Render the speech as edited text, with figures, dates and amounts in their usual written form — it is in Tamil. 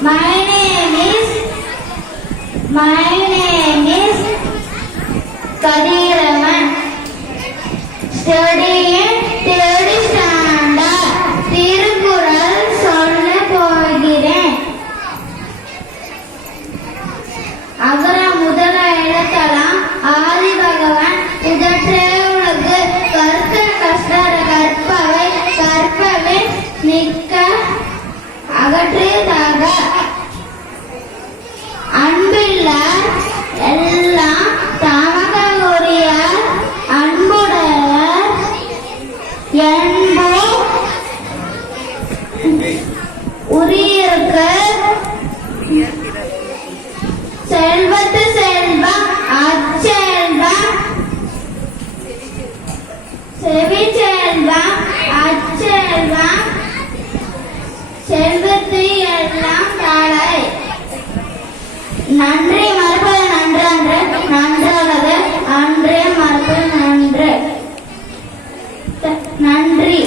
My name is Kadiraman. Studying third standard. Thirukkural சொல்ல போகிறேன். அகர முதல எழுத்தெல்லாம் ஆதி பகவான் முதற்றே உலகு கற்க கஷ்டர கற்பவை கற்பவை நிற்க அகற்றியதாக அன்பில்ல எல்லாம் தமக உரிய அன்புடையர் என்போ உரியருக்கு செல்வத்து செல்வம் அச்செல்வம் செவி செல்வம் அச்செல்வம் செல்வத்து எல்லாம் தலை. நன்றி மறுப்பது நன்று அன்று நன்றாவது அன்றே மறுப்பது நன்று. நன்றி.